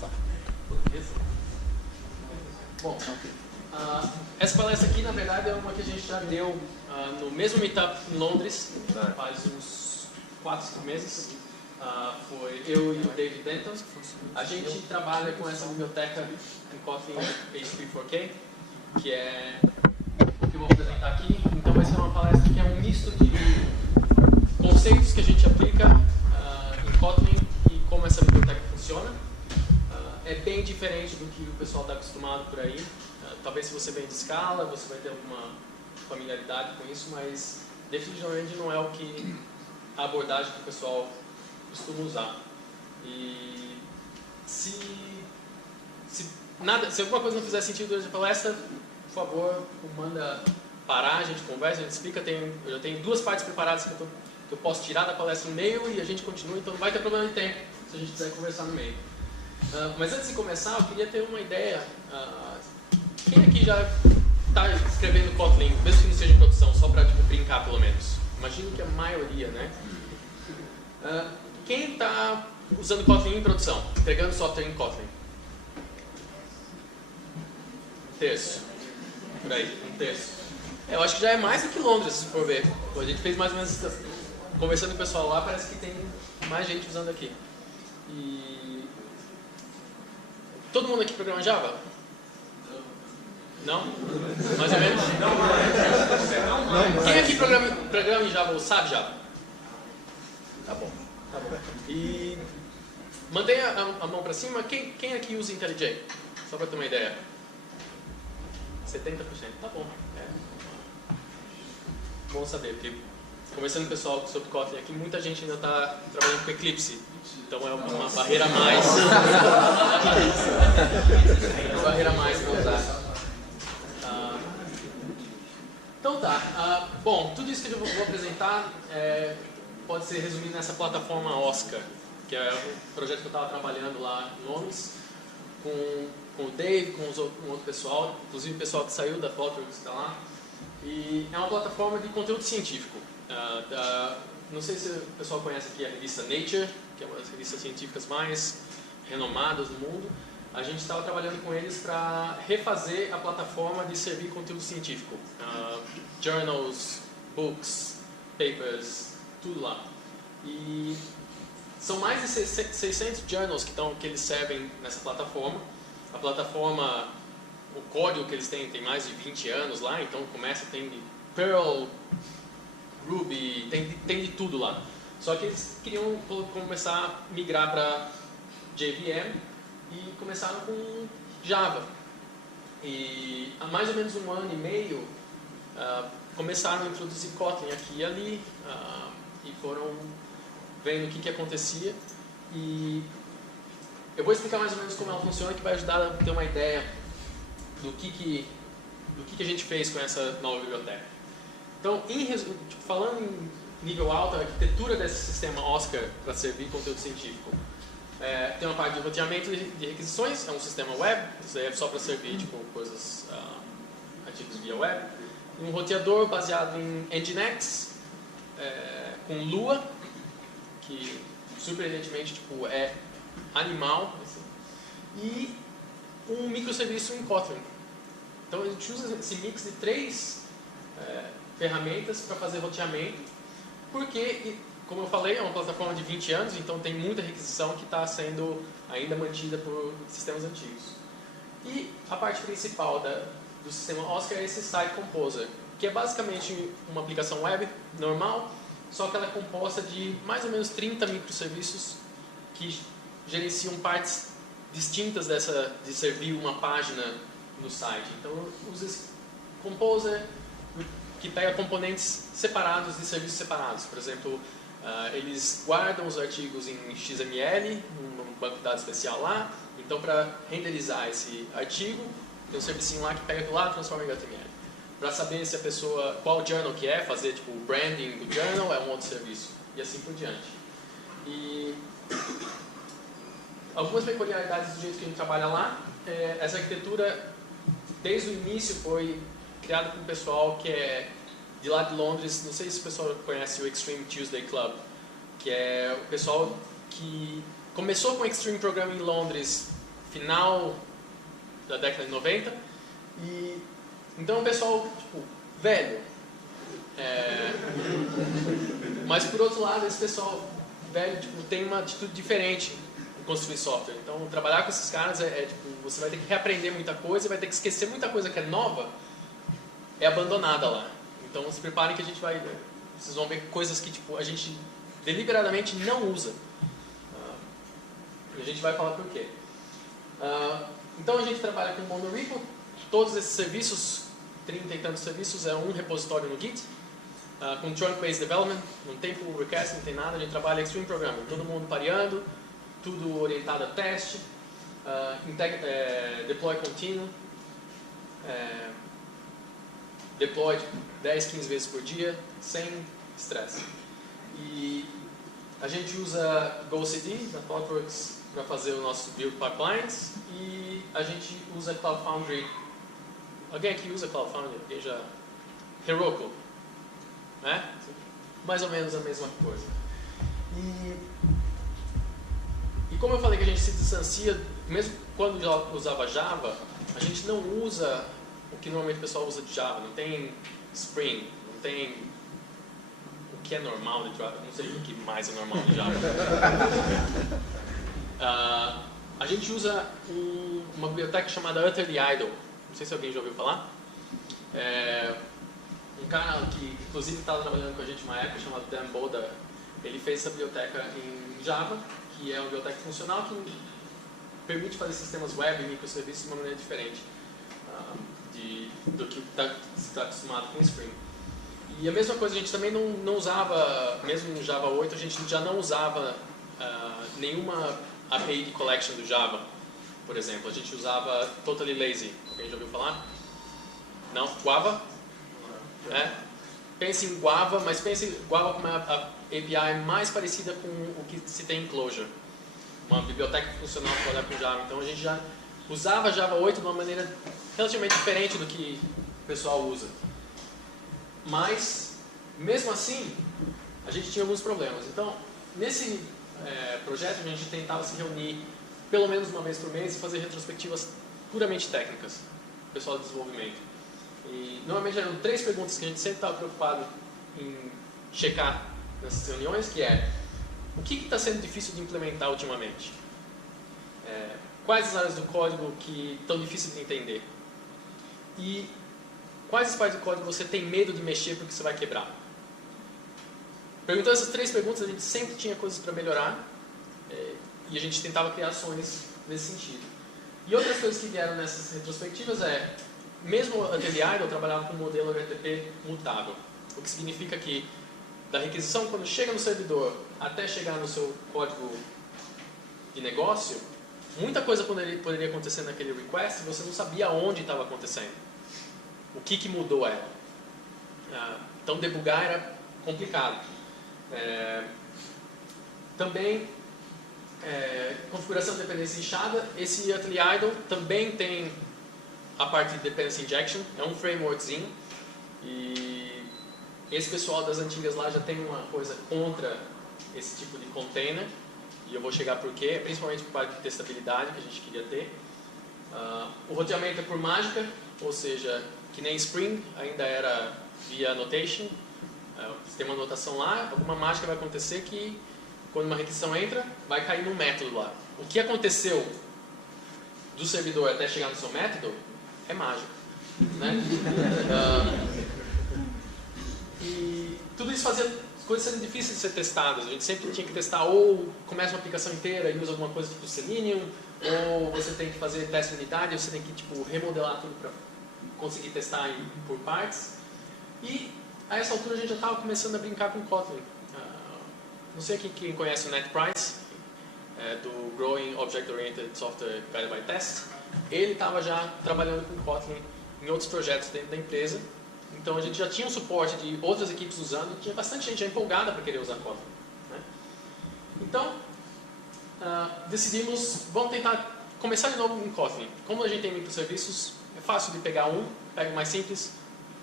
Tá. Bom, essa palestra aqui, na verdade, é uma que a gente já deu no mesmo Meetup em Londres, faz uns 4, 5 meses. Foi eu e o David Denton. A gente trabalha com essa biblioteca em Kotlin HP4K, que é o que eu vou apresentar aqui. Então vai ser uma palestra que é um misto de conceitos que a gente aplica em Kotlin e como essa biblioteca funciona. É bem diferente do que o pessoal está acostumado por aí. Talvez se você vem de Scala, você vai ter alguma familiaridade com isso, mas definitivamente não é o que a abordagem que o pessoal costuma usar. E se alguma coisa não fizer sentido durante a palestra, por favor, manda parar, a gente conversa, a gente explica. Eu já tenho 2 partes preparadas que eu posso tirar da palestra no meio e a gente continua, então não vai ter problema de tempo se a gente quiser conversar no meio. Mas antes de começar, eu queria ter uma ideia. Quem aqui já está escrevendo Kotlin, mesmo que não seja em produção, só para brincar pelo menos? Imagino que a maioria, né? Quem está usando Kotlin em produção, entregando software em Kotlin? 1/3. Por aí, 1/3. Eu acho que já é mais do que Londres, se for ver. A gente fez mais ou menos, conversando com o pessoal lá, parece que tem mais gente usando aqui. E todo mundo aqui programa Java? Não? Mais ou menos? Quem aqui programa em Java ou sabe Java? Tá bom. E mantenha a mão para cima. Quem aqui usa IntelliJ? Só para ter uma ideia. 70%. Tá bom. Bom saber, porque conversando com o pessoal sobre Kotlin aqui, muita gente ainda está trabalhando com Eclipse. Então é uma barreira a mais. Uma barreira a mais para usar. Então tá. Bom, tudo isso que eu vou apresentar pode ser resumido nessa plataforma Oscar, que é o projeto que eu estava trabalhando lá em Londres, com o Dave, com um outro pessoal, inclusive o pessoal que saiu da Flutter que está lá. E é uma plataforma de conteúdo científico. Não sei se o pessoal conhece aqui a revista Nature, que é uma das revistas científicas mais renomadas do mundo. A gente estava trabalhando com eles para refazer a plataforma de servir conteúdo científico. Journals, books, papers, tudo lá. E são mais de 600 journals que eles servem nessa plataforma. A plataforma, o código que eles têm tem mais de 20 anos lá, então tem de Perl, Ruby, tem de tudo lá. Só que eles queriam começar a migrar para JVM e começaram com Java. E há mais ou menos 1 ano e meio começaram a introduzir Kotlin aqui e ali e foram vendo o que acontecia. E eu vou explicar mais ou menos como ela funciona, que vai ajudar a ter uma ideia do que a gente fez com essa nova biblioteca. Então, falando em nível alto, a arquitetura desse sistema Oscar para servir conteúdo científico. Tem uma parte de roteamento de requisições, é um sistema web, isso aí é só para servir coisas artigos via web. Um roteador baseado em Nginx, com Lua, que surpreendentemente é animal, assim, e um microserviço em Kotlin. Então a gente usa esse mix de 3 ferramentas para fazer roteamento, porque, como eu falei, é uma plataforma de 20 anos, então tem muita requisição que está sendo ainda mantida por sistemas antigos. E a parte principal do sistema Oscar é esse Site Composer, que é basicamente uma aplicação web normal, só que ela é composta de mais ou menos 30 microserviços que gerenciam partes distintas de servir uma página no site. Então, usa esse Composer que pega componentes separados de serviços separados. Por exemplo, eles guardam os artigos em XML, num banco de dados especial lá. Então, para renderizar esse artigo, tem um servicinho lá que pega do lado e transforma em HTML. Para saber se a pessoa, qual journal que é, fazer o branding do journal, é um outro serviço. E assim por diante. E algumas peculiaridades do jeito que a gente trabalha lá. Essa arquitetura, desde o início, foi criada por um pessoal que é de lá de Londres. Não sei se o pessoal conhece o Extreme Tuesday Club, que é o pessoal que começou com Extreme Programming em Londres, final da década de 90, e então o pessoal, tipo, velho. Mas por outro lado, esse pessoal velho, tipo, tem uma atitude diferente em construir software. Então, trabalhar com esses caras tipo, você vai ter que reaprender muita coisa, vai ter que esquecer muita coisa que é nova, é abandonada lá. Então, se preparem que a gente vai, vocês vão ver coisas que, tipo, a gente deliberadamente não usa. E a gente vai falar por quê. Então, a gente trabalha com monorepo. Todos esses serviços, 30 e tantos serviços, é um repositório no Git. Com trunk-based development, não tem pull request, não tem nada, a gente trabalha extreme programming, todo mundo pareando, tudo orientado a teste, deploy contínuo, deploy 10, 15 vezes por dia, sem estresse. E a gente usa GoCD na ThoughtWorks para fazer os nossos build pipelines, e a gente usa Cloud Foundry. Alguém aqui usa Cloud Foundry? Alguém já... Heroku. Né? Mais ou menos a mesma coisa. E como eu falei que a gente se distancia, mesmo quando usava Java, a gente não usa o que normalmente o pessoal usa de Java. Não tem Spring, não tem o que é normal de Java, não sei o que mais é normal de Java. A gente usa uma biblioteca chamada Utterly Idle. Não sei se alguém já ouviu falar. Um cara que, inclusive, estava trabalhando com a gente uma época, chamado Dan Boda, ele fez essa biblioteca em Java, que é uma biblioteca funcional que permite fazer sistemas web e microserviços de uma maneira diferente do que está acostumado com Spring. E a mesma coisa, a gente também não usava, mesmo no Java 8, a gente já não usava nenhuma API de collection do Java, por exemplo. A gente usava Totally Lazy. Alguém já ouviu falar? Não? Guava? Pense em Guava, mas pense em Guava como a API mais parecida com o que se tem em Clojure. Uma biblioteca funcional que trabalha com Java. Então a gente já usava Java 8 de uma maneira relativamente diferente do que o pessoal usa. Mas, mesmo assim, a gente tinha alguns problemas. Então, nesse projeto a gente tentava se reunir pelo menos uma vez por mês e fazer retrospectivas puramente técnicas, pessoal de desenvolvimento. E normalmente eram 3 perguntas que a gente sempre estava preocupado em checar nessas reuniões, que é: o que está sendo difícil de implementar ultimamente? Quais as áreas do código que estão difíceis de entender? E quais as partes do código você tem medo de mexer porque você vai quebrar? Perguntando essas 3 perguntas, a gente sempre tinha coisas para melhorar, e a gente tentava criar ações nesse sentido. E outras coisas que vieram nessas retrospectivas mesmo a Utterly Idle trabalhava com um modelo HTTP mutável, o que significa que da requisição, quando chega no servidor até chegar no seu código de negócio, muita coisa poderia acontecer naquele request e você não sabia onde estava acontecendo, o que mudou ela. Então debugar era complicado. Também configuração de dependência inchada. Esse Utterly Idle também tem a parte de Dependency Injection, é um frameworkzinho, e esse pessoal das antigas lá já tem uma coisa contra esse tipo de container, e eu vou chegar por quê, principalmente por parte de testabilidade que a gente queria ter. O roteamento é por mágica, ou seja, que nem Spring, ainda era via annotation. Você tem uma anotação lá, alguma mágica vai acontecer que quando uma requisição entra, vai cair num método lá. O que aconteceu do servidor até chegar no seu método é mágica, né? E tudo isso fazia coisas sendo difíceis de ser testadas. A gente sempre tinha que testar, ou começa uma aplicação inteira e usa alguma coisa tipo Selenium, ou você tem que fazer teste de unidade, você tem que remodelar tudo para conseguir testar por partes. E a essa altura a gente já estava começando a brincar com Kotlin. Não sei aqui quem conhece o NetPrice, do Growing Object Oriented Software Guided by Test. Ele estava já trabalhando com Kotlin em outros projetos dentro da empresa. Então a gente já tinha um suporte de outras equipes usando, tinha bastante gente já empolgada para querer usar Kotlin, né? Então, decidimos, vamos tentar começar de novo em Kotlin. Como a gente tem microserviços, é fácil de pegar pega o mais simples,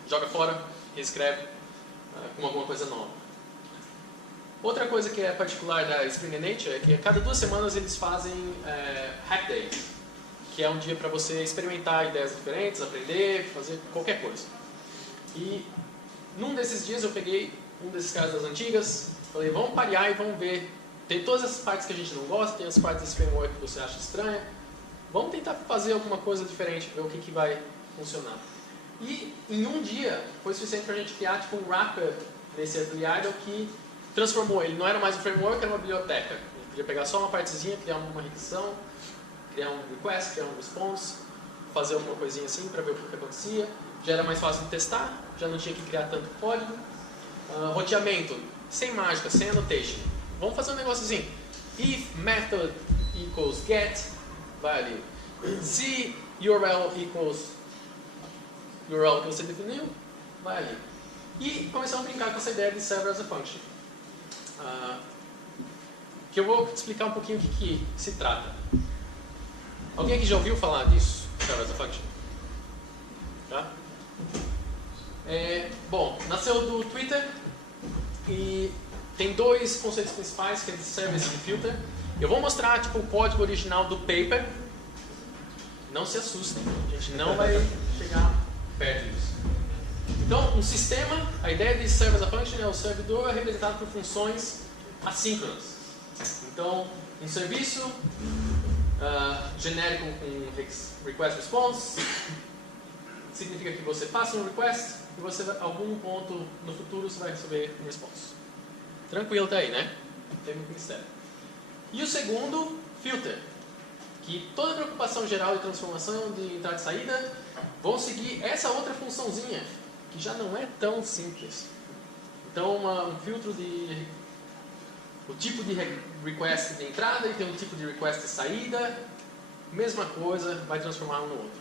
joga fora, reescreve com alguma coisa nova. Outra coisa que é particular da Spring Nature é que a cada 2 semanas eles fazem Hack Day, que é um dia para você experimentar ideias diferentes, aprender, fazer qualquer coisa. E num desses dias eu peguei um desses caras das antigas, falei, vamos parear e vamos ver. Tem todas as partes que a gente não gosta, tem as partes desse framework que você acha estranha. Vamos tentar fazer alguma coisa diferente, ver o que vai funcionar. E em um dia foi suficiente para a gente criar tipo, um wrapper nesse Ugly Idle que transformou. Ele não era mais um framework, era uma biblioteca. A gente podia pegar só uma partezinha, criar uma requisição, criar um request, criar um response, fazer alguma coisinha assim para ver o que acontecia. Já era mais fácil de testar, já não tinha que criar tanto código. Roteamento, sem mágica, sem annotation. Vamos fazer um negócio assim. If method equals get, vai ali. Se URL equals URL que você definiu, vai ali. E começamos a brincar com essa ideia de Server as a Function. Que eu vou explicar um pouquinho o que se trata. Alguém aqui já ouviu falar disso? Server as a Function? Tá? Bom, nasceu do Twitter e tem 2 conceitos principais, que é de Service e de Filter. Eu vou mostrar tipo, o código original do paper. Não se assustem, a gente não vai chegar perto disso. Então, um sistema, a ideia de Server as a Function é o servidor representado por funções assíncronas. Então, um serviço genérico com request response significa que você passa um request e você, a algum ponto no futuro, você vai receber um response. Tranquilo até aí, né? Não tem muito mistério. E o segundo, filter. Que toda a preocupação geral de transformação de entrada e saída vão seguir essa outra funçãozinha, que já não é tão simples. Então, um filtro de o tipo de request de entrada e tem um tipo de request de saída, mesma coisa, vai transformar um no outro.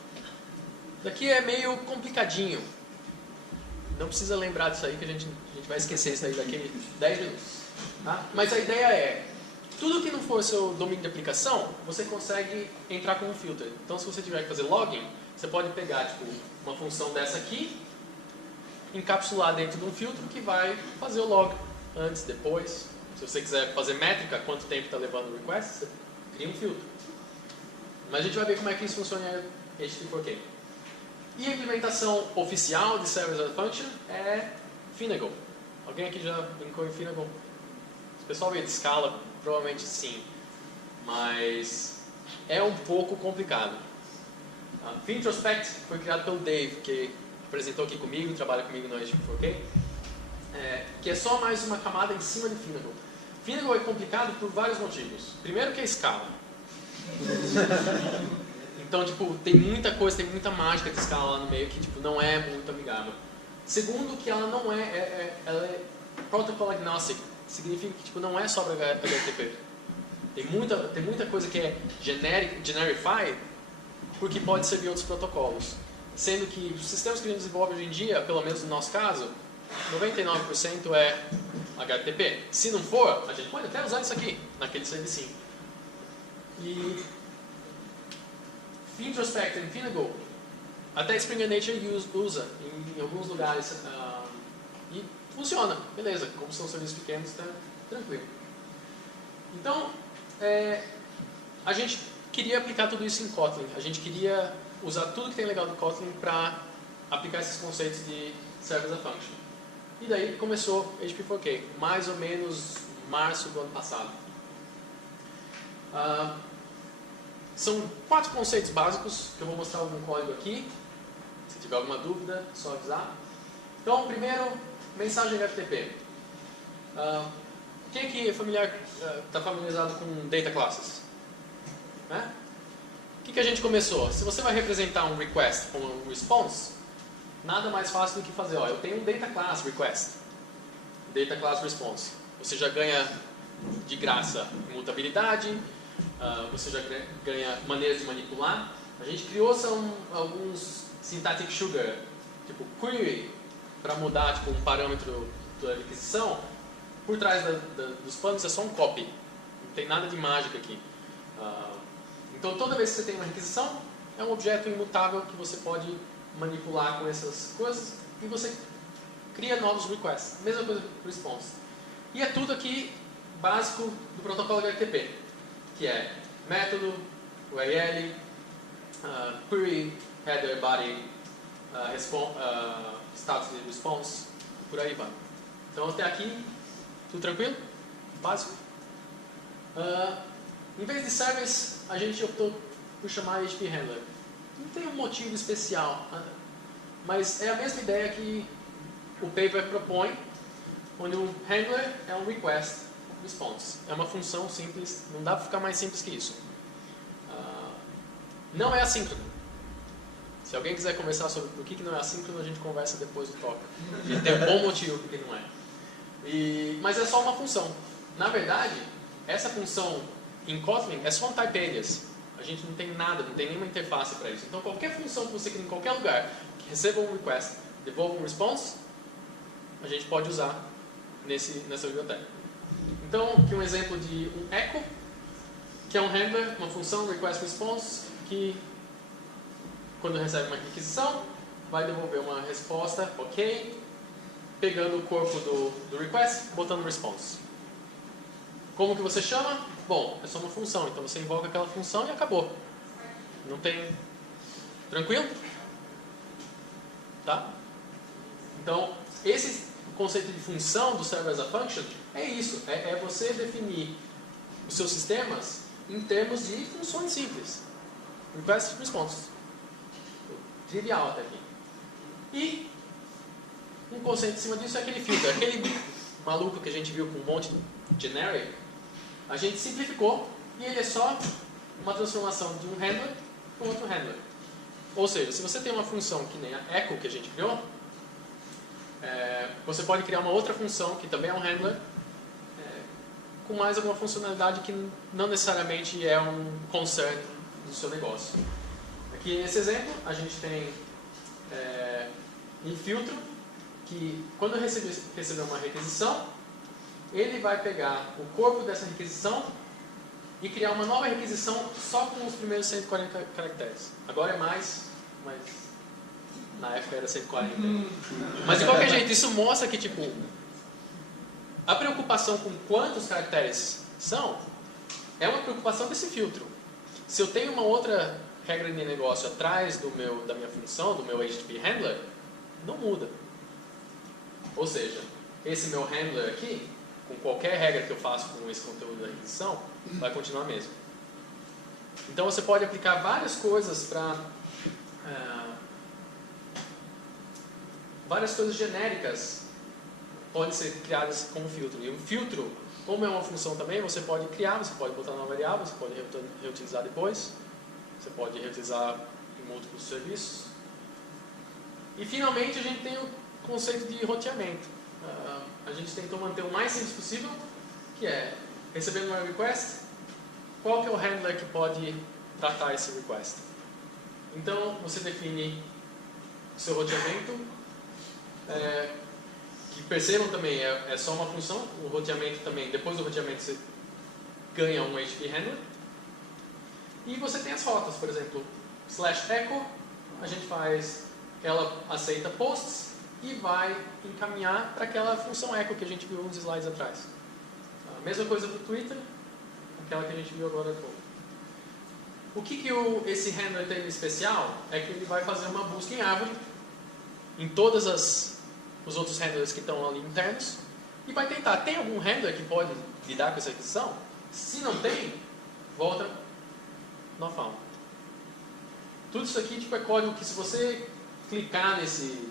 Daqui é meio complicadinho. Não precisa lembrar disso aí, que a gente vai esquecer isso aí daqui 10 minutos. Tá? Mas a ideia é, tudo que não for seu domínio de aplicação, você consegue entrar com um filter. Então, se você tiver que fazer login, você pode pegar tipo, uma função dessa aqui, encapsular dentro de um filtro que vai fazer o log antes, depois. Se você quiser fazer métrica, quanto tempo está levando o request, você cria um filtro. Mas a gente vai ver como é que isso funciona em HTTP4K. E a implementação oficial de Server as a Function é Finagle. Alguém aqui já brincou em Finagle? Se o pessoal veio de Scala, provavelmente sim. Mas é um pouco complicado. Fintrospect foi criado pelo Dave, que apresentou aqui comigo, trabalha comigo no HTTP4K. Que é só mais uma camada em cima de Finagle. Finagle é complicado por vários motivos. Primeiro que é Scala. Então, tipo, tem muita coisa, tem muita mágica de Scala lá no meio que tipo, não é muito amigável. Segundo, que ela não ela é protocol agnostic. Significa que tipo, não é só para HTTP. Tem muita coisa que é generify, porque pode servir outros protocolos. Sendo que os sistemas que a gente desenvolve hoje em dia, pelo menos no nosso caso, 99% é HTTP. Se não for, a gente pode até usar isso aqui, naquele servicinho. E Fintrospect e Finagle, até Spring Nature usa em alguns lugares. E funciona, beleza. Como são serviços pequenos, está tranquilo. Então, a gente queria aplicar tudo isso em Kotlin. A gente queria usar tudo que tem legal do Kotlin para aplicar esses conceitos de Server as a Function. E daí começou HTTP4K, mais ou menos março do ano passado. São 4 conceitos básicos, que eu vou mostrar algum código aqui. Se tiver alguma dúvida, é só avisar. Então, primeiro, mensagem HTTP. Quem aqui está familiarizado com data classes? Né? O que a gente começou? Se você vai representar um request com um response, nada mais fácil do que fazer, eu tenho um data class request, data class response. Você já ganha de graça imutabilidade, você já ganha maneiras de manipular. A gente criou alguns syntactic sugar, tipo query, para mudar tipo, um parâmetro da requisição. Por trás dos panos é só um copy, não tem nada de mágica aqui. Então toda vez que você tem uma requisição, é um objeto imutável que você pode manipular com essas coisas e você cria novos requests. Mesma coisa com response. E é tudo aqui básico do protocolo HTTP, que é método, URL, query, header, body, status de response, por aí vai. Então até aqui, tudo tranquilo? Básico? Em vez de service, a gente optou por chamar HTTP Handler. Não tem um motivo especial, mas é a mesma ideia que o paper propõe, onde o handler é um request response. É uma função simples, não dá para ficar mais simples que isso. Não é assíncrono. Se alguém quiser conversar sobre por que não é assíncrono, a gente conversa depois do talk. A gente tem um bom motivo porque não é. Mas é só uma função. Na verdade, essa função em Kotlin é só um type alias. A gente não tem nada, não tem nenhuma interface para isso. Então qualquer função que você cria em qualquer lugar, que receba um request, devolva um response, a gente pode usar nessa biblioteca. Então, aqui um exemplo de um echo, que é um handler, uma função request response, que quando recebe uma requisição, vai devolver uma resposta, ok, pegando o corpo do request, botando response. Como que você chama? Bom, é só uma função, então você invoca aquela função e acabou. Não tem... Tranquilo? Tá? Então, esse conceito de função do Server as a Function é isso, é você definir os seus sistemas em termos de funções simples. Request response. Trivial até aqui. E um conceito em cima disso é aquele filtro, aquele maluco que a gente viu com um monte de generic, a gente simplificou e ele é só uma transformação de um handler para outro handler. Ou seja, se você tem uma função que nem a echo que a gente criou, você pode criar uma outra função que também é um handler com mais alguma funcionalidade que não necessariamente é um concern do seu negócio. Aqui nesse exemplo a gente tem um filtro que quando eu receber uma requisição, ele vai pegar o corpo dessa requisição e criar uma nova requisição só com os primeiros 140 caracteres. Agora é mais, mas na época era 140. Mas de qualquer jeito, isso mostra que tipo, a preocupação com quantos caracteres são é uma preocupação desse filtro. Se eu tenho uma outra regra de negócio atrás da minha função, do meu HTTP Handler, não muda. Ou seja, esse meu handler aqui, com qualquer regra que eu faço com esse conteúdo da requisição, vai continuar mesmo. Então você pode aplicar várias coisas para... várias coisas genéricas podem ser criadas como filtro. E o filtro, como é uma função também, você pode criar, você pode botar numa variável, você pode reutilizar depois, você pode reutilizar em múltiplos serviços. E finalmente a gente tem o conceito de roteamento. A gente tentou manter o mais simples possível, que é, recebendo uma request, qual que é o handler que pode tratar esse request. Então, você define o seu roteamento, que percebam também, é só uma função, o roteamento também, depois do roteamento você ganha um HTTP handler. E você tem as rotas, por exemplo, /echo, a gente faz, ela aceita posts, e vai encaminhar para aquela função echo que a gente viu uns slides atrás. A mesma coisa para o Twitter, aquela que a gente viu agora há pouco. O que esse handler tem de especial é que ele vai fazer uma busca em árvore em todos os outros handlers que estão ali internos e vai tentar, tem algum handler que pode lidar com essa requisição? Se não tem, volta no found. Tudo isso aqui tipo, é código que se você clicar nesse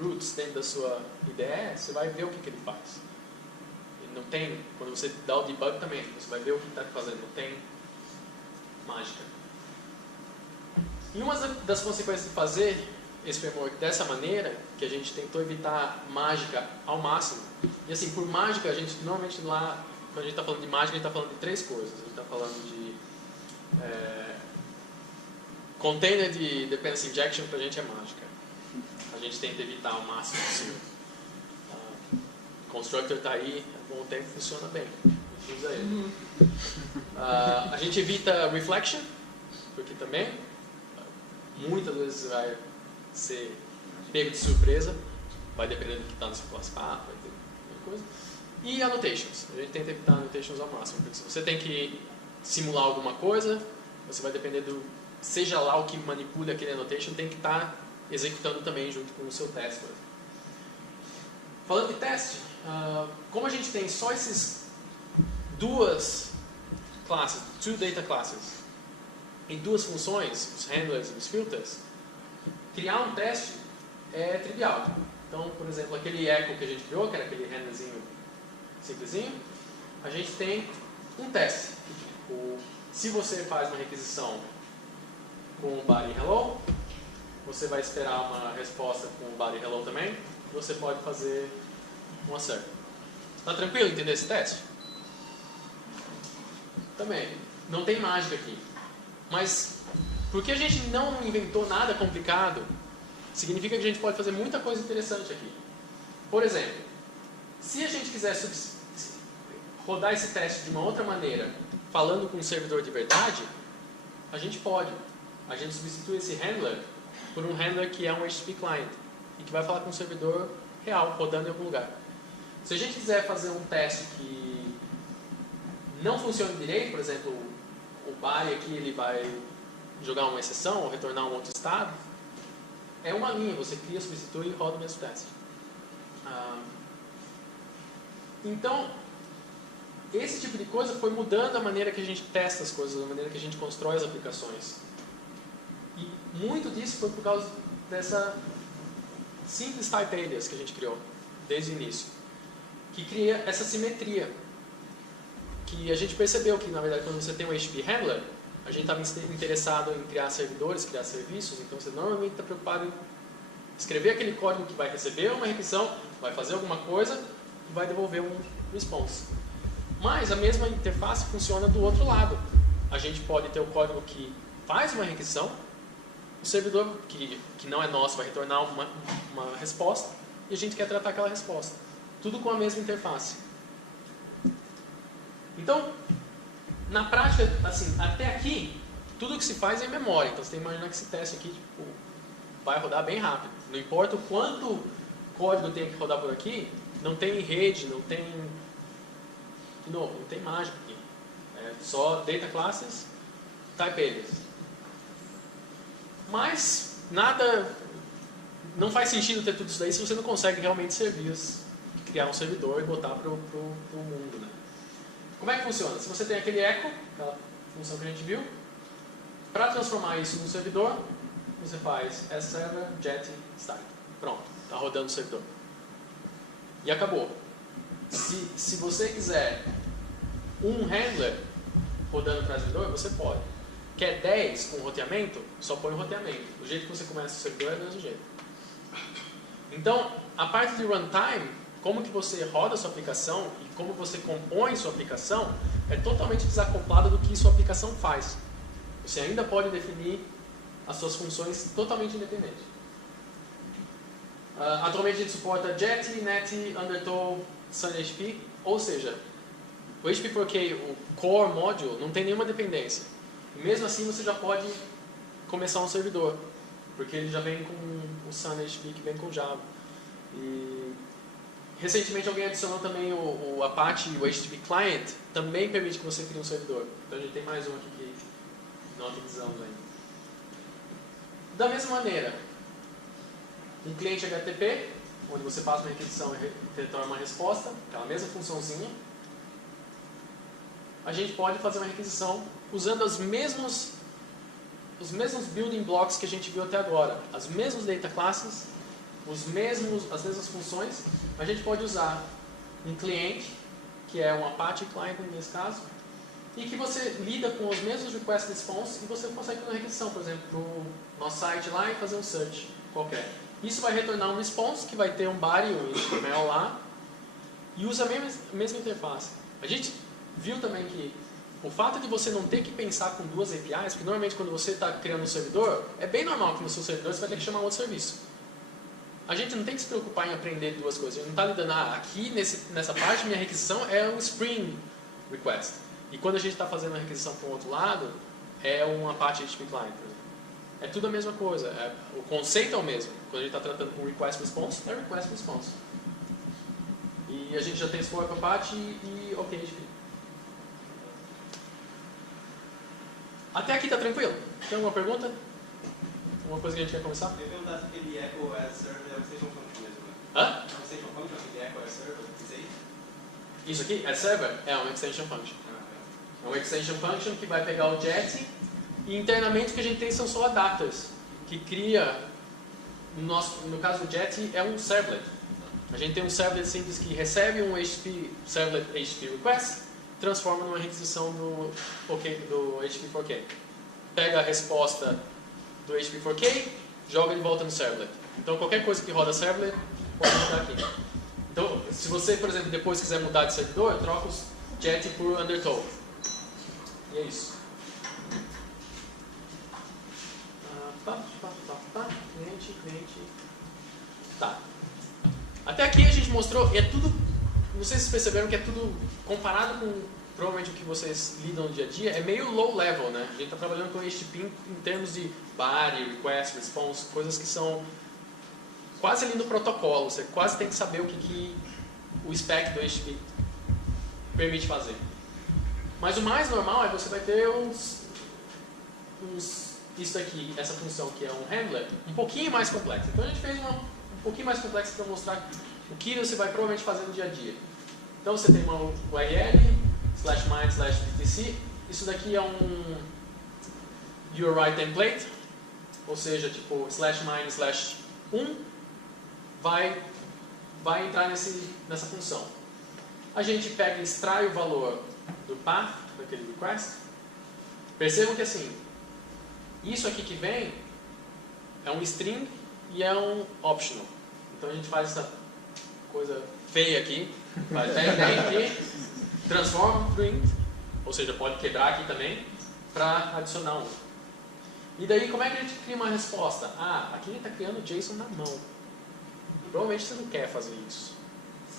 roots dentro da sua IDE, você vai ver o que ele faz. Ele não tem, quando você dá o debug também, você vai ver o que está fazendo, não tem mágica. E uma das consequências de fazer esse framework dessa maneira, que a gente tentou evitar mágica ao máximo, e assim, por mágica, a gente normalmente lá, quando a gente está falando de mágica, a gente está falando de três coisas. A gente está falando de container de dependency injection, para a gente é mágica. A gente tenta evitar o máximo possível. Constructor está aí, há bom tempo, funciona bem. A gente usa ele. A gente evita reflection, porque também muitas vezes vai ser pego de surpresa, vai depender do que está no seu class path, vai ter muita coisa. E annotations. A gente tenta evitar annotations ao máximo, porque se você tem que simular alguma coisa, você vai depender do... Seja lá o que manipule aquele annotation, tem que estar executando também junto com o seu teste. Falando de teste, como a gente tem só esses duas classes, two data classes, e duas funções, os handlers e os filters, criar um teste é trivial. Então, por exemplo, aquele echo que a gente criou, que era aquele handlerzinho simplesinho, a gente tem um teste. Se você faz uma requisição com o body hello, você vai esperar uma resposta com o body hello também, você pode fazer um assert. Está tranquilo entender esse teste? Também, não tem mágica aqui. Mas, porque a gente não inventou nada complicado, significa que a gente pode fazer muita coisa interessante aqui. Por exemplo, se a gente quiser rodar esse teste de uma outra maneira, falando com um servidor de verdade, a gente pode. A gente substitui esse handler por um handler que é um HTTP client e que vai falar com um servidor real, rodando em algum lugar. Se a gente quiser fazer um teste que não funcione direito, por exemplo, o body aqui ele vai jogar uma exceção ou retornar um outro estado, é uma linha, você cria, substitui e roda o mesmo teste. Então, esse tipo de coisa foi mudando a maneira que a gente testa as coisas, a maneira que a gente constrói as aplicações. E muito disso foi por causa dessa simples type alias que a gente criou desde o início, que cria essa simetria. Que a gente percebeu que, na verdade, quando você tem um HTTP handler, a gente estava interessado em criar servidores, criar serviços, então você normalmente está preocupado em escrever aquele código que vai receber uma requisição, vai fazer alguma coisa e vai devolver um response. Mas a mesma interface funciona do outro lado. A gente pode ter o código que faz uma requisição, o servidor que não é nosso vai retornar uma resposta e a gente quer tratar aquela resposta. Tudo com a mesma interface. Então, na prática, assim, até aqui, tudo que se faz é em memória. Então, você tem que imaginar que esse teste aqui vai rodar bem rápido. Não importa o quanto código tem que rodar por aqui, não tem rede, não tem... De novo, não tem mágica aqui. É só data classes, type alias. Mas, nada... Não faz sentido ter tudo isso daí se você não consegue realmente criar um servidor e botar para o mundo, né? Como é que funciona? Se você tem aquele echo, aquela função que a gente viu, para transformar isso num servidor, você faz server get start. Pronto, está rodando o servidor. E acabou. Se você quiser um handler rodando para o servidor, você pode. Quer 10 com roteamento? Só põe o roteamento. O jeito que você começa o servidor é do mesmo jeito. Então, a parte de runtime, como que você roda a sua aplicação e como você compõe sua aplicação, é totalmente desacoplada do que sua aplicação faz. Você ainda pode definir as suas funções totalmente independente. Atualmente a gente suporta Jetty, Netty, Undertow, SunHTTP, ou seja, o HTTP porque o core module não tem nenhuma dependência. E mesmo assim você já pode começar um servidor, porque ele já vem com o SunHTTP que vem com Java. E recentemente alguém adicionou também o Apache, o HTTP Client, também permite que você crie um servidor. Então a gente tem mais um aqui que não utilizamos ainda. Da mesma maneira, um cliente HTTP, onde você passa uma requisição e retorna uma resposta, aquela mesma funçãozinha, a gente pode fazer uma requisição usando os mesmos building blocks que a gente viu até agora, as mesmas data classes, as mesmas funções. A gente pode usar um cliente, que é um Apache Client nesse caso, e que você lida com os mesmos request response e você consegue fazer uma requisição, por exemplo, para o nosso site lá e fazer um search qualquer. Isso vai retornar um response que vai ter um body, um HTML lá, e usa a mesma interface. A gente viu também que o fato de você não ter que pensar com duas APIs, porque normalmente quando você está criando um servidor, é bem normal que no seu servidor você vai ter que chamar outro serviço. A gente não tem que se preocupar em aprender duas coisas. A gente não está lidando, aqui nessa parte minha requisição é um Spring Request. E quando a gente está fazendo a requisição para o outro lado, é um Apache HTTP Client. É tudo a mesma coisa. O conceito é o mesmo. Quando a gente está tratando com Request Response, é Request Response. E a gente já tem Explorer para Apache e OpenHTTP. Até aqui está tranquilo? Tem alguma pergunta? Alguma coisa que a gente quer começar? Eu ia perguntar se aquele Echo as Server é um extension function mesmo, né? Hã? É um extension function, aquele Echo as Server, isso aí? Isso aqui, as Server, é uma extension function. É uma extension function que vai pegar o JET e internamente o que a gente tem são só adapters, que cria, no caso do JET, é um servlet. A gente tem um servlet simples que recebe um HTTP, servlet HTTP request, transforma numa requisição do HTTP4K. Pega a resposta do HTTP4K, joga de volta no servlet. Então qualquer coisa que roda servlet, pode mudar aqui. Então, se você, por exemplo, depois quiser mudar de servidor, troca os JET por undertow. E é isso. Cliente. Tá. Até aqui a gente mostrou, e é tudo, não sei se vocês perceberam que é tudo, comparado com provavelmente o que vocês lidam no dia a dia, é meio low level, né? A gente está trabalhando com HTTP em termos de body, request, response, coisas que são quase ali no protocolo, você quase tem que saber o que o spec do HTTP permite fazer. Mas o mais normal é você vai ter isso aqui, essa função que é um handler, um pouquinho mais complexa. Então a gente fez uma um pouquinho mais complexa para mostrar o que você vai provavelmente fazer no dia a dia. Então você tem uma URL, /mine/btc, isso daqui é um URI template, ou seja, tipo /mine/1 vai entrar nessa função. A gente pega e extrai o valor do path, daquele request. Percebam que assim, isso aqui que vem é um string e é um optional. Então a gente faz essa coisa feia aqui, faz 10 aqui, transforma para int, ou seja, pode quebrar aqui também, para adicionar um. E daí como é que a gente cria uma resposta? Ah, aqui a gente está criando o JSON na mão. Provavelmente você não quer fazer isso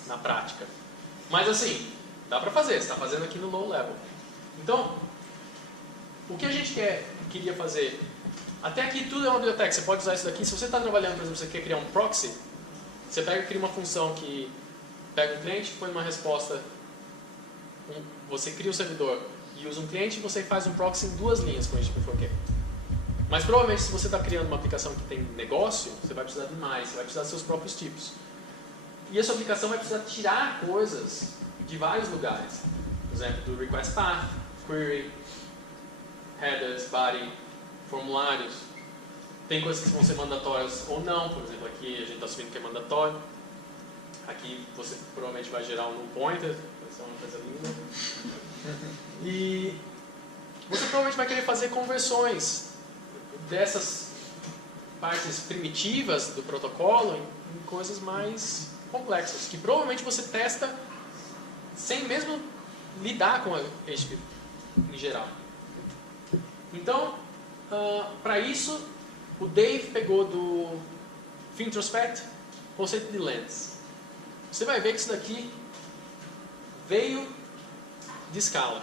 na prática. Mas assim, dá para fazer, você está fazendo aqui no low level. Então, o que a gente queria fazer? Até aqui tudo é uma biblioteca, você pode usar isso daqui. Se você está trabalhando, por exemplo, você quer criar um proxy, você pega e cria uma função que pega um cliente, põe uma resposta, você cria um servidor e usa um cliente e você faz um proxy em 2 linhas com HTTP4K. Mas provavelmente se você está criando uma aplicação que tem negócio, você vai precisar de mais, você vai precisar dos seus próprios tipos. E a sua aplicação vai precisar tirar coisas de vários lugares. Por exemplo, do request path, query, headers, body, formulários. Tem coisas que vão ser mandatórias ou não. Por exemplo, aqui a gente está assumindo que é mandatório. Aqui você provavelmente vai gerar um null pointer, vai ser uma coisa linda. E você provavelmente vai querer fazer conversões dessas partes primitivas do protocolo em coisas mais complexas, que provavelmente você testa sem mesmo lidar com a HTTP em geral. Então, para isso, o Dave pegou do Fintrospect o conceito de lens. Você vai ver que isso daqui veio de escala.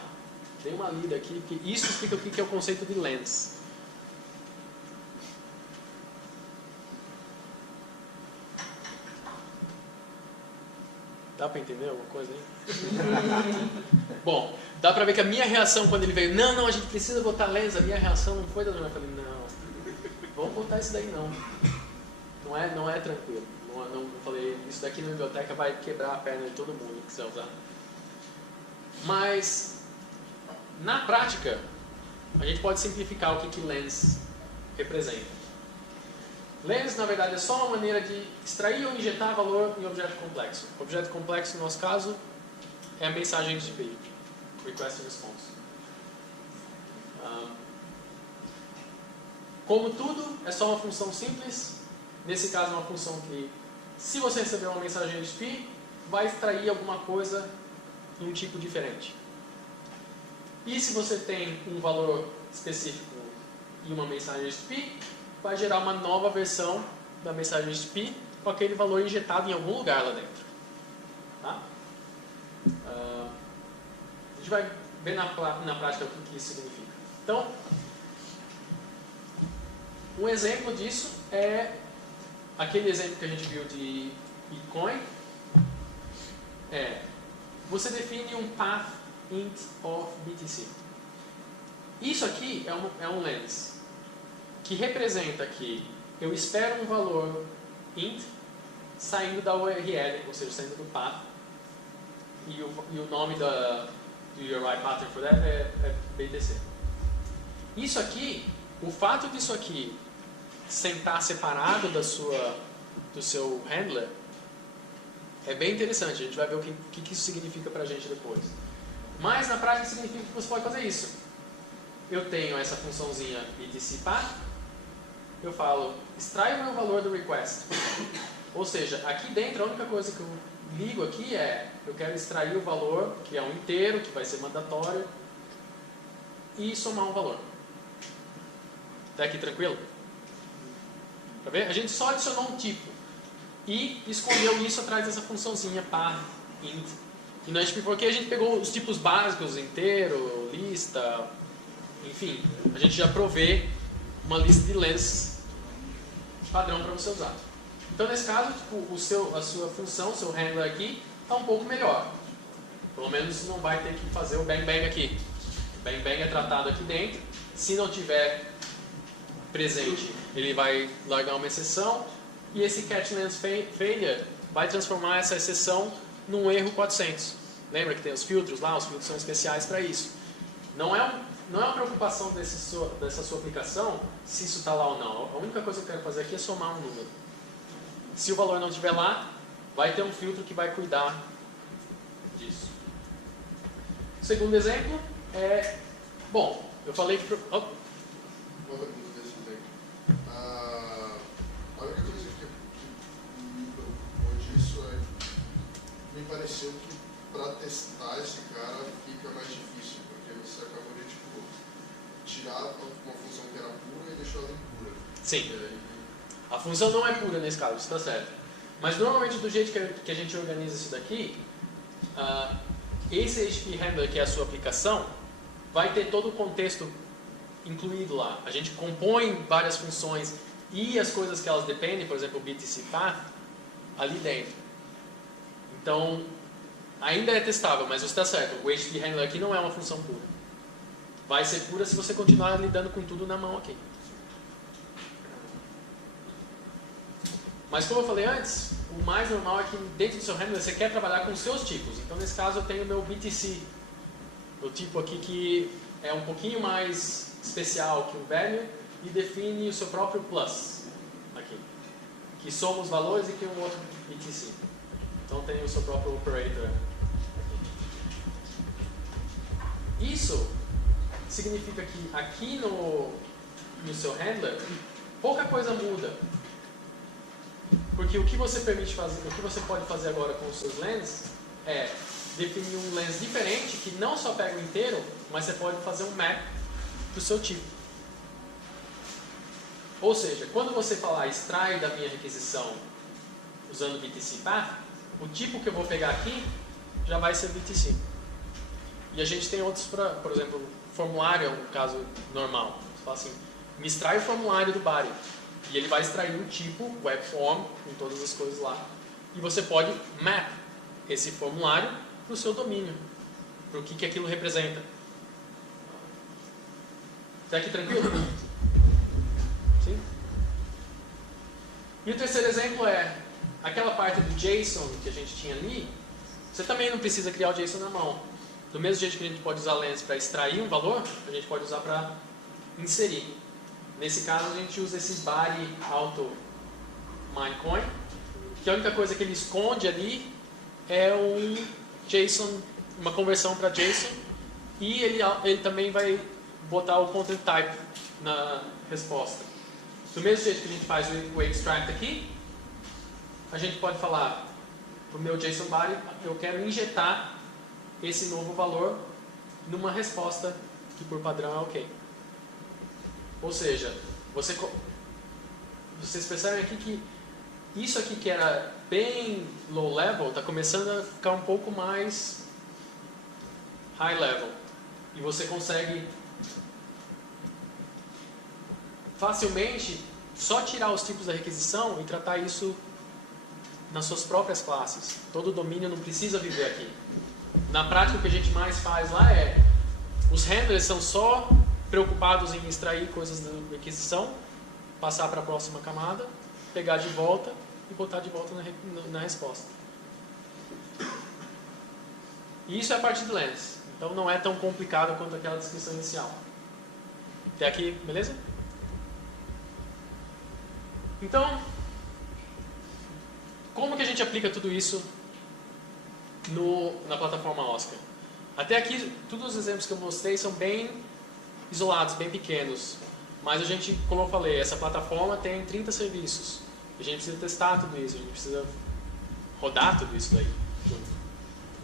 Dei uma lida aqui, porque isso explica o que é o conceito de lens. Dá para entender alguma coisa aí? Bom, dá para ver que a minha reação quando ele veio, não, a gente precisa botar lens, a minha reação não foi da dona. Eu falei, não, vamos botar isso daí não. Não é tranquilo. Não falei, isso daqui na biblioteca vai quebrar a perna de todo mundo que quiser usar. Mas, na prática, a gente pode simplificar o que lens representa. Lens, na verdade, é só uma maneira de extrair ou injetar valor em objeto complexo. Objeto complexo, no nosso caso, é a mensagem HTTP, Request and Response. Como tudo, é só uma função simples. Nesse caso, é uma função que, se você receber uma mensagem HTTP, vai extrair alguma coisa em um tipo diferente. E se você tem um valor específico e uma mensagem HTTP, vai gerar uma nova versão da mensagem HTTP com aquele valor injetado em algum lugar lá dentro. Tá? A gente vai ver na prática o que isso significa. Então, um exemplo disso é aquele exemplo que a gente viu de Bitcoin. você define um path int of BTC. Isso aqui é um lens que representa que eu espero um valor int saindo da URL, ou seja, saindo do path, e o nome do URI pattern for that é BTC. Isso aqui, o fato disso aqui sentar separado do seu handler é bem interessante. A gente vai ver o que isso significa pra gente depois. Mas na prática significa que você pode fazer isso. Eu tenho essa funçãozinha BTC path, eu falo, extrai o meu valor do request. Ou seja, aqui dentro a única coisa que eu ligo aqui eu quero extrair o valor, que é um inteiro, que vai ser mandatório, e somar um valor. Tá aqui tranquilo? Tá vendo? A gente só adicionou um tipo e escondeu isso atrás dessa funçãozinha path int. E no HTTP porque a gente pegou os tipos básicos, inteiro, lista, enfim, a gente já provê uma lista de lens padrão para você usar. Então nesse caso, tipo, a sua função, seu handler aqui, está um pouco melhor. Pelo menos não vai ter que fazer o bang bang aqui. O bang bang é tratado aqui dentro. Se não tiver presente, ele vai largar uma exceção. E esse catch lens failure vai transformar essa exceção num erro 400. Lembra que tem os filtros lá? Os filtros são especiais para isso. Não é uma preocupação dessa sua aplicação se isso está lá ou não. A única coisa que eu quero fazer aqui é somar um número. Se o valor não estiver lá, vai ter um filtro que vai cuidar disso. O segundo exemplo é... Bom, eu falei que... Uma pergunta desse exemplo. A única coisa que me preocupou disso me pareceu que para testar esse cara fica mais difícil, porque você acabou de tirar uma função que era pura e deixou ela impura. Sim. A função não é pura nesse caso, isso está certo. Mas normalmente do jeito que a gente organiza isso daqui, esse HTTP Handler, que é a sua aplicação, vai ter todo o contexto incluído lá. A gente compõe várias funções e as coisas que elas dependem, por exemplo, o BTC Path, ali dentro. Então, ainda é testável, mas você está certo. O HTTP Handler aqui não é uma função pura. Vai ser pura se você continuar lidando com tudo na mão aqui. Mas como eu falei antes, o mais normal é que dentro do seu handler você quer trabalhar com os seus tipos. Então nesse caso eu tenho o meu BTC, o tipo aqui que é um pouquinho mais especial que o value e define o seu próprio plus aqui, que soma os valores e que um outro BTC. Então tem o seu próprio operator aqui. Isso significa que aqui no seu handler pouca coisa muda. Porque o que você permite fazer, o que você pode fazer agora com os seus lens é definir um lens diferente que não só pega o inteiro, mas você pode fazer um map para o seu tipo. Ou seja, quando você falar extrai da minha requisição usando BTC Path, o tipo que eu vou pegar aqui já vai ser BTC. E a gente tem outros, por exemplo, formulário é um caso normal. Você fala assim, me extrai o formulário do body. E ele vai extrair um tipo, webform, com todas as coisas lá. E você pode map esse formulário para o seu domínio, para o que aquilo representa. Está aqui tranquilo? Sim? E o terceiro exemplo é aquela parte do JSON que a gente tinha ali. Você também não precisa criar o JSON na mão. Do mesmo jeito que a gente pode usar lens para extrair um valor, a gente pode usar para inserir. Nesse caso a gente usa esse body auto minecoin, que a única coisa que ele esconde ali é um JSON, uma conversão para JSON, e ele também vai botar o content type na resposta. Do mesmo jeito que a gente faz o extract aqui, a gente pode falar para o meu JSON body, eu quero injetar esse novo valor numa resposta que por padrão é OK. Ou seja, vocês percebem aqui que isso aqui que era bem low level está começando a ficar um pouco mais high level. E você consegue facilmente só tirar os tipos da requisição e tratar isso nas suas próprias classes. Todo domínio não precisa viver aqui. Na prática, o que a gente mais faz lá é, os handlers são só preocupados em extrair coisas da requisição, passar para a próxima camada, pegar de volta e botar de volta na resposta. E isso é a parte de Lens. Então não é tão complicado quanto aquela descrição inicial. Até aqui, beleza? Então, como que a gente aplica tudo isso na plataforma Oscar? Até aqui, todos os exemplos que eu mostrei são bem isolados, bem pequenos. Mas a gente, como eu falei, essa plataforma tem 30 serviços. A gente precisa testar tudo isso, a gente precisa rodar tudo isso daí junto.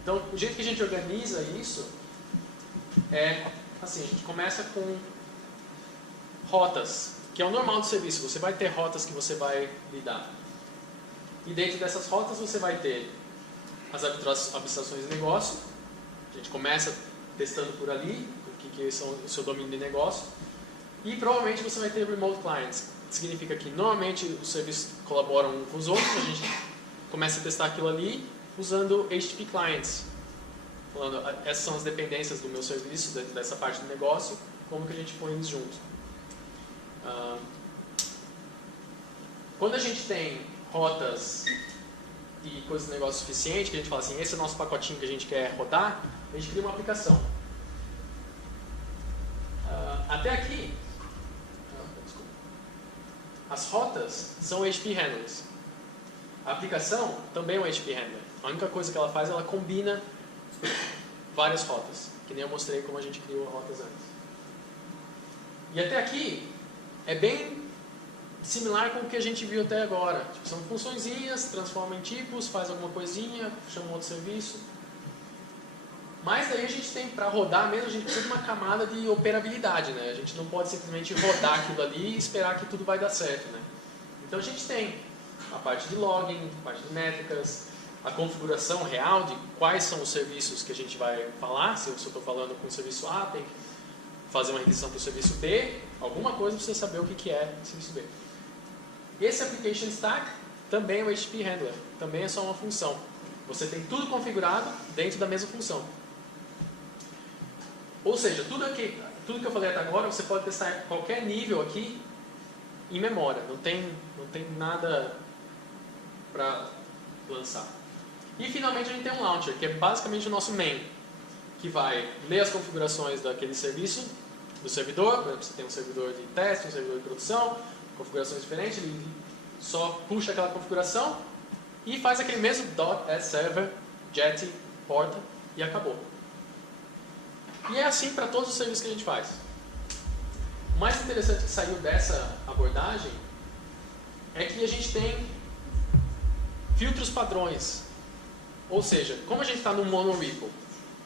Então, o jeito que a gente organiza isso é assim, a gente começa com rotas, que é o normal do serviço. Você vai ter rotas que você vai lidar. E dentro dessas rotas você vai ter as abstrações de negócio. A gente começa testando por ali, o que são o seu domínio de negócio. E provavelmente você vai ter remote clients. Significa que normalmente os serviços colaboram uns com os outros. A gente começa a testar aquilo ali usando HTTP clients. Falando, essas são as dependências do meu serviço, dentro dessa parte do negócio, como que a gente põe eles juntos. Quando a gente tem rotas e coisas de negócio suficiente, que a gente fala assim, esse é o nosso pacotinho que a gente quer rodar, a gente cria uma aplicação. Até aqui, as rotas são HTTP handlers. A aplicação também é um HTTP handler. A única coisa que ela faz, ela combina várias rotas, que nem eu mostrei como a gente criou rotas antes. E até aqui é bem similar com o que a gente viu até agora. Tipo, são funçõezinhas, transforma em tipos, faz alguma coisinha, chama um outro serviço. Mas daí a gente tem, para rodar mesmo, a gente precisa de uma camada de operabilidade, né? A gente não pode simplesmente rodar aquilo ali e esperar que tudo vai dar certo, né? Então a gente tem a parte de login, a parte de métricas, a configuração real de quais são os serviços que a gente vai falar. Se eu estou falando com o serviço A, tem que fazer uma requisição para o serviço B, alguma coisa precisa saber o que é o serviço B. Esse Application Stack também é o HTTP Handler, também é só uma função. Você tem tudo configurado dentro da mesma função. Ou seja, tudo que eu falei até agora, você pode testar em qualquer nível aqui em memória. Não tem nada para lançar. E finalmente a gente tem um launcher, que é basicamente o nosso main, que vai ler as configurações daquele serviço, do servidor. Por exemplo, você tem um servidor de teste, um servidor de produção, configurações diferentes, ele só puxa aquela configuração e faz aquele mesmo .server, jet, porta e acabou. E é assim para todos os serviços que a gente faz. O mais interessante que saiu dessa abordagem é que a gente tem filtros padrões. Ou seja, como a gente está no monorepo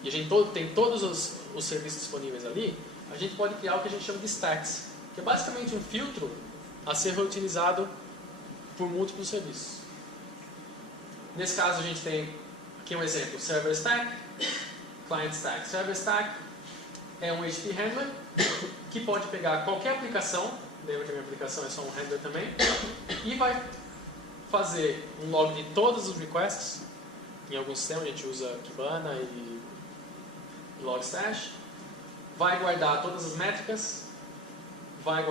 e a gente tem todos os serviços disponíveis ali, a gente pode criar o que a gente chama de stacks, que é basicamente um filtro a ser reutilizado por múltiplos serviços. Nesse caso a gente tem aqui um exemplo, Server Stack, Client Stack. Server Stack é um HTTP Handler que pode pegar qualquer aplicação, lembra que a minha aplicação é só um handler também, e vai fazer um log de todos os requests. Em algum sistema a gente usa Kibana e Logstash, vai guardar todas as métricas, vai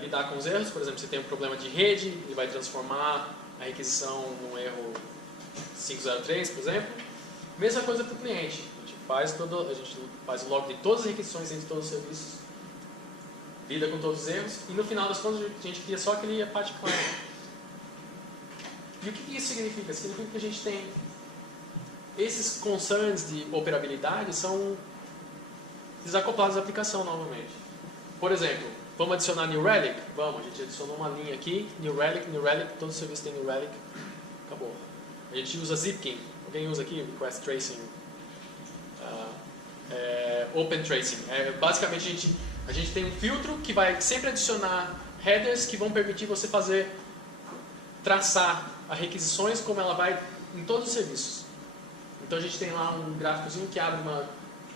lidar com os erros. Por exemplo, se tem um problema de rede, ele vai transformar a requisição num erro 503, por exemplo. Mesma coisa para o cliente. A gente faz o log de todas as requisições entre todos os serviços, lida com todos os erros, e no final das contas a gente cria só aquele Apache Client. E o que isso significa? Significa que a gente tem esses concerns de operabilidade são desacoplados da aplicação novamente. Por exemplo, vamos adicionar New Relic? Vamos, a gente adicionou uma linha aqui, New Relic, todo serviço tem New Relic, acabou. A gente usa Zipkin, alguém usa aqui Request Tracing, Open Tracing. Basicamente a gente tem um filtro que vai sempre adicionar headers que vão permitir você traçar as requisições como ela vai em todos os serviços. Então a gente tem lá um gráficozinho que abre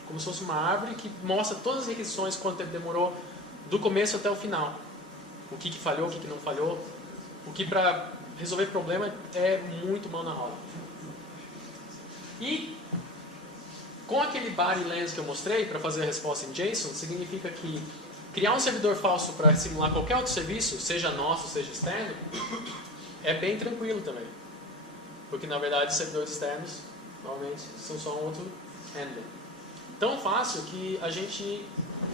como se fosse uma árvore que mostra todas as requisições, quanto tempo demorou, do começo até o final. O que falhou, o que não falhou, o que para resolver problema é muito mão na roda. E com aquele body lens que eu mostrei para fazer a resposta em JSON, significa que criar um servidor falso para simular qualquer outro serviço, seja nosso, seja externo, é bem tranquilo também. Porque na verdade os servidores externos normalmente são só um outro handler. Tão fácil que a gente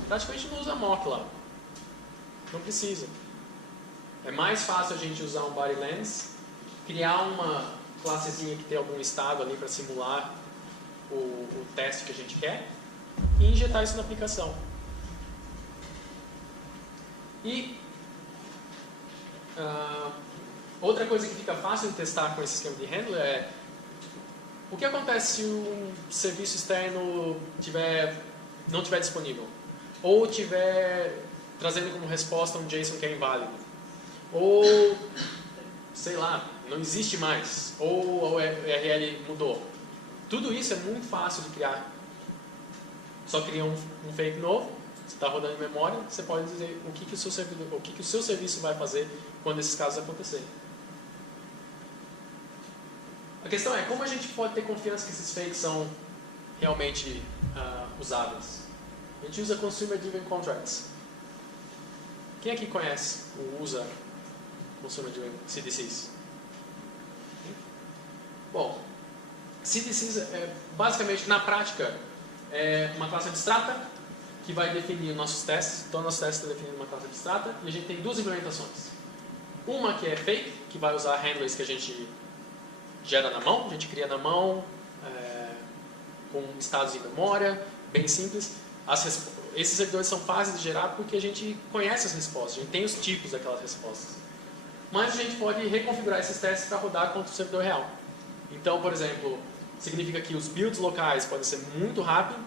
praticamente não usa mock lá. Não precisa. É mais fácil a gente usar um body lens, criar uma classezinha que tem algum estado ali para simular o teste que a gente quer e injetar isso na aplicação. E outra coisa que fica fácil de testar com esse esquema de handler é o que acontece se um serviço externo não estiver disponível, ou estiver trazendo como resposta um JSON que é inválido, ou sei lá, não existe mais, ou a URL mudou. Tudo isso é muito fácil de criar. Só cria um fake novo, você está rodando em memória, você pode dizer o que o seu serviço vai fazer quando esses casos acontecerem. A questão é como a gente pode ter confiança que esses fakes são realmente usáveis. A gente usa Consumer Driven Contracts. Quem aqui conhece ou usa Consumer Driven CDCs? Bom, CDCs basicamente na prática é uma classe abstrata que vai definir nossos testes. Então nossos testes estão definindo uma classe abstrata e a gente tem duas implementações. Uma que é fake, que vai usar handlers que a gente gera na mão, a gente cria na mão, com estados em memória, bem simples. Esses servidores são fáceis de gerar porque a gente conhece as respostas, a gente tem os tipos daquelas respostas. Mas a gente pode reconfigurar esses testes para rodar contra o servidor real. Então, por exemplo, significa que os builds locais podem ser muito rápidos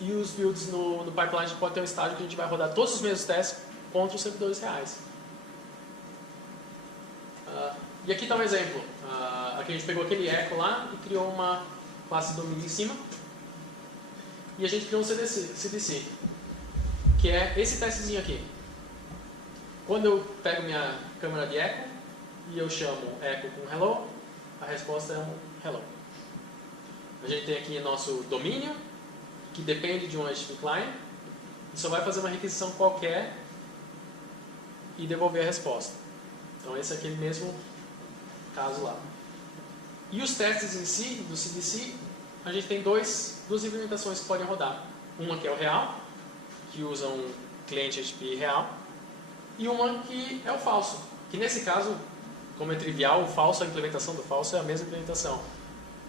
e os builds no pipeline a gente pode ter um estágio que a gente vai rodar todos os mesmos testes contra os servidores reais. E aqui está um exemplo. Aqui a gente pegou aquele echo lá e criou uma classe de domínio em cima. E a gente criou um CDC, que é esse testezinho aqui. Quando eu pego minha câmera de echo e eu chamo echo com hello, a resposta é um hello. A gente tem aqui nosso domínio, que depende de um HTTP client, e só vai fazer uma requisição qualquer e devolver a resposta. Então esse é aquele mesmo caso lá. E os testes em si, do CDC, a gente tem duas implementações que podem rodar. Uma que é o real, que usa um cliente HTTP real, e uma que é o falso, que nesse caso, como é trivial, o falso, a implementação do falso é a mesma implementação.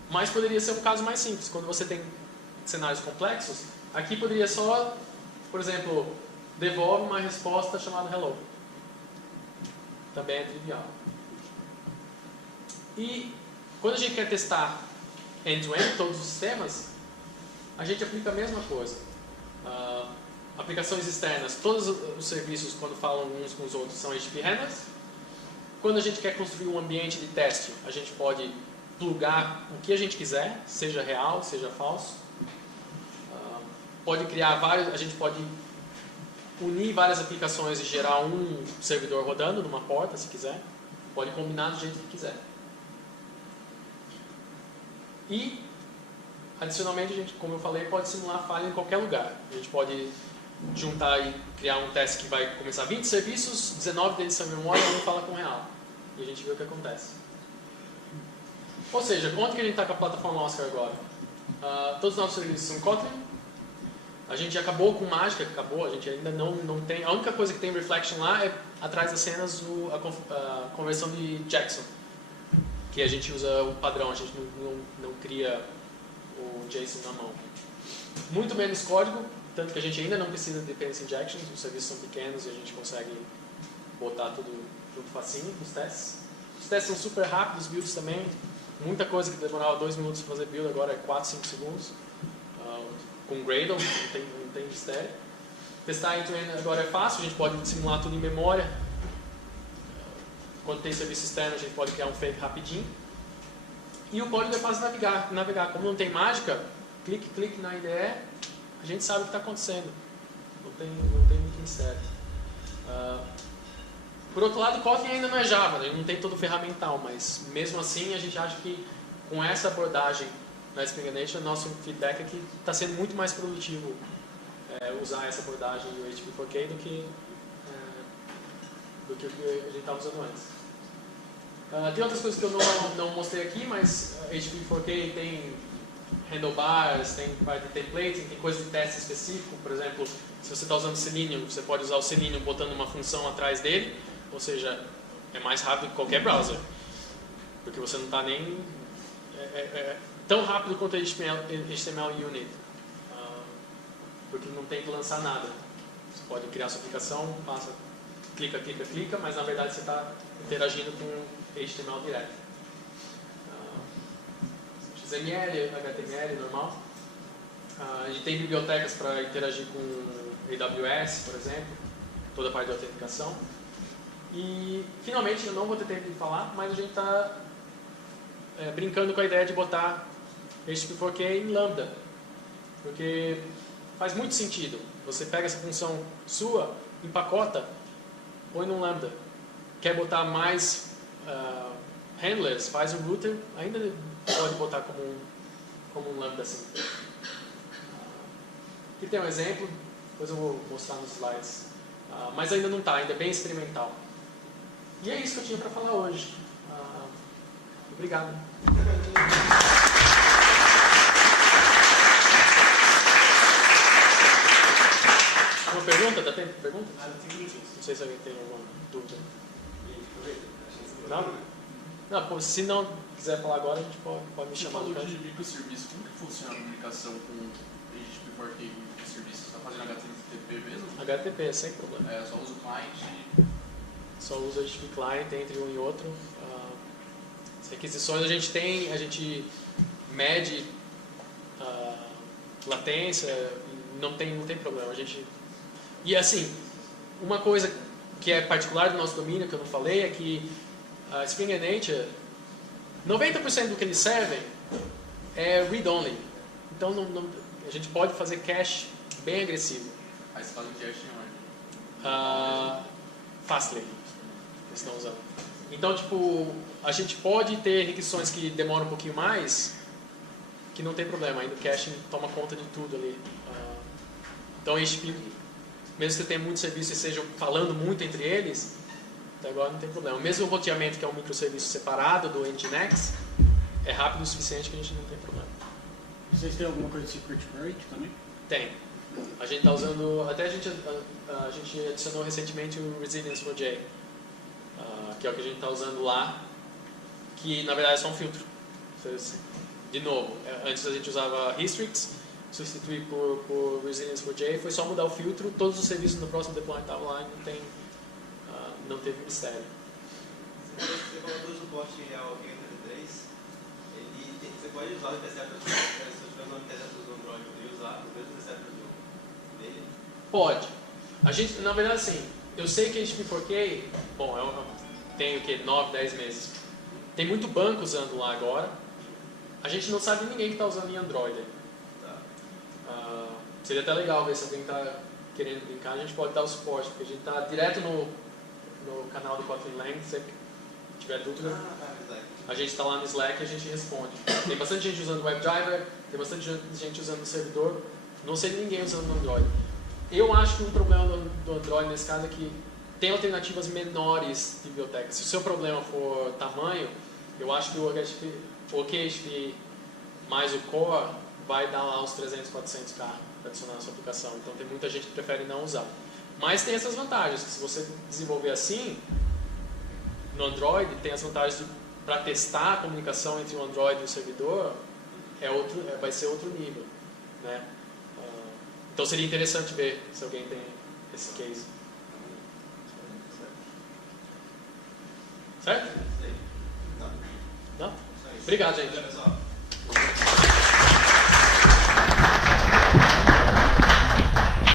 Mas poderia ser um caso mais simples, quando você tem cenários complexos, aqui poderia só, por exemplo, devolve uma resposta chamada hello. Também é trivial. E quando a gente quer testar end-to-end, todos os sistemas, a gente aplica a mesma coisa. Aplicações externas, todos os serviços, quando falam uns com os outros, são HTTP handlers. Quando a gente quer construir um ambiente de teste, a gente pode plugar o que a gente quiser, seja real, seja falso. Pode criar vários, a gente pode unir várias aplicações e gerar um servidor rodando numa porta, se quiser. Pode combinar do jeito que quiser. E, adicionalmente, a gente, como eu falei, pode simular falha em qualquer lugar. A gente pode juntar e criar um teste que vai começar 20 serviços, 19 deles são memória e um fala com real. E a gente vê o que acontece. Ou seja, onde que a gente está com a plataforma Oscar agora? Todos os nossos serviços são Kotlin. A gente acabou com Mágica, a gente ainda não tem... A única coisa que tem Reflection lá é, atrás das cenas, a conversão de Jackson. Que a gente usa o padrão, a gente não cria o JSON na mão. Muito menos código, tanto que a gente ainda não precisa de dependency injections, os serviços são pequenos e a gente consegue botar tudo facinho nos testes. Os testes são super rápidos, os builds também. Muita coisa que demorava 2 minutos para fazer build, agora é 4, 5 segundos. Com Gradle, não tem mistério. Testar end-to-end agora é fácil, a gente pode simular tudo em memória. Quando tem serviço externo, a gente pode criar um fake rapidinho. E o código é fácil de navegar. Como não tem mágica, clique na IDE, a gente sabe o que está acontecendo. Não tem muito mistério. Por outro lado, Kotlin ainda não é Java, né? Não tem todo o ferramental, mas mesmo assim a gente acha que com essa abordagem na Spring Nation, nosso feedback é que está sendo muito mais produtivo usar essa abordagem do HTTP4K do que o que a gente estava usando antes. Tem outras coisas que eu não mostrei aqui, mas HTTP4K tem handlebars, tem parte de templating, tem coisa de teste específico. Por exemplo, se você está usando Selenium, você pode usar o Selenium botando uma função atrás dele, ou seja, é mais rápido que qualquer browser, porque você não está nem tão rápido quanto HTML Unit, porque não tem que lançar nada. Você pode criar sua aplicação, passa, clica, clica, clica, mas na verdade você está interagindo com HTML direto. XML, HTML normal. A gente tem bibliotecas para interagir com AWS, por exemplo, toda a parte de autenticação. E finalmente, eu não vou ter tempo de falar, mas a gente está brincando com a ideia de botar HTTP4K em Lambda, porque faz muito sentido. Você pega essa função sua, empacota, põe num Lambda. Quer botar mais handlers, faz um router, ainda pode botar como um Lambda assim. Aqui tem um exemplo, depois eu vou mostrar nos slides. Mas ainda não está, ainda é bem experimental. E é isso que eu tinha para falar hoje. Obrigado. Uma pergunta? Dá tempo de pergunta? Não sei se alguém tem alguma dúvida. Não? Não, se não quiser falar agora, a gente pode me chamar. Você falou de microserviço. Como que funciona a comunicação com HTTP4K e microserviço? Você está fazendo HTTP mesmo? HTTP, sem problema. Só usa o client? Só usa HTTP client entre um e outro. As requisições a gente mede latência, não tem problema. E assim, uma coisa que é particular do nosso domínio, que eu não falei, é que a Spring and Nature, 90% do que eles servem é read-only. Então a gente pode fazer cache bem agressivo. Aí você faz o cache onde? Fastly, eles estão usando. Então, tipo, a gente pode ter requisições que demoram um pouquinho mais, que não tem problema, ainda o caching toma conta de tudo ali. Então, mesmo que você tenha muitos serviços e estejam falando muito entre eles, até agora não tem problema. Mesmo o roteamento, que é um microserviço separado do Nginx, é rápido o suficiente que a gente não tem problema. Vocês têm alguma coisa de secret rate também? Tem. A gente está usando, até a gente adicionou recentemente o Resilience4j, que é o que a gente está usando lá, que na verdade é só um filtro. De novo, antes a gente usava Restricts, substituir por Resilience4j, foi só mudar o filtro, todos os serviços no próximo deploy estavam lá e não teve mistério. Você falou do suporte ao P33, você pode usar os interceptors, se eu tiver usando interceptors do Android, poderia usar os mesmos interceptors dele? Pode. A gente, na verdade, assim, eu sei que HTTP4K, bom, eu tenho o quê? 9, 10 meses. Tem muito banco usando lá agora. A gente não sabe ninguém que está usando em Android. Seria até legal ver se alguém está querendo brincar, a gente pode dar o suporte, porque a gente está direto no canal do Kotlin Lang, se tiver dúvida, a gente está lá no Slack e a gente responde. Tem bastante gente usando o WebDriver, tem bastante gente usando o servidor, não sei de ninguém usando o Android. Eu acho que um problema do Android nesse caso é que tem alternativas menores de biblioteca. Se o seu problema for tamanho, eu acho que o OKHTTP mais o Core vai dar lá uns 300, 400k para adicionar na sua aplicação. Então tem muita gente que prefere não usar. Mas tem essas vantagens, que se você desenvolver assim, no Android, tem as vantagens para testar a comunicação entre o Android e o servidor, vai ser outro nível, né? Então seria interessante ver se alguém tem esse case. Certo? Não? Obrigado, gente.